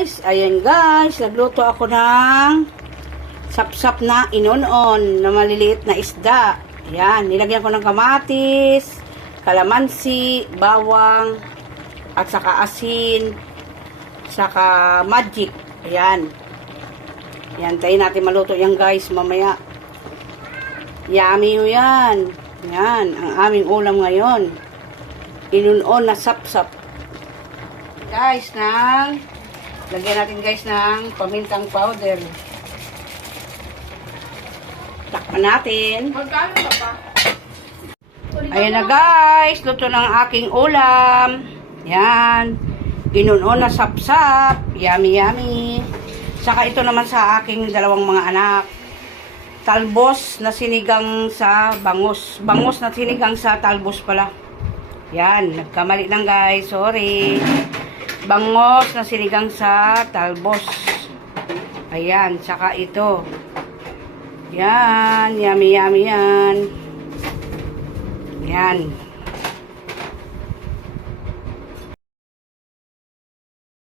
guys, ayan guys, nagluto ako ng sapsap na inon-on na maliliit na isda. Ayan, nilagyan ko ng kamatis, kalamansi, bawang, at saka asin, saka magic. Ayan. Ayan, tayo natin maluto yan guys mamaya. Yummy yun yan. Yan, ang aming ulam ngayon. Inunon na sapsap. Guys, ng lagyan natin guys ng pamintang powder. Takpan natin. Magkano ka pa? Ayan na guys, luto ng aking ulam. Yan. Inunon na sapsap. Yummy, yummy. Saka ito naman sa aking dalawang mga anak. Talbos na sinigang sa bangus. Bangus na sinigang sa talbos pala. Yan, nagkamali lang guys. Sorry. Bangos na sinigang sa talbos. Ayan, saka ito. Yan, yummy, yummy yan. Yan.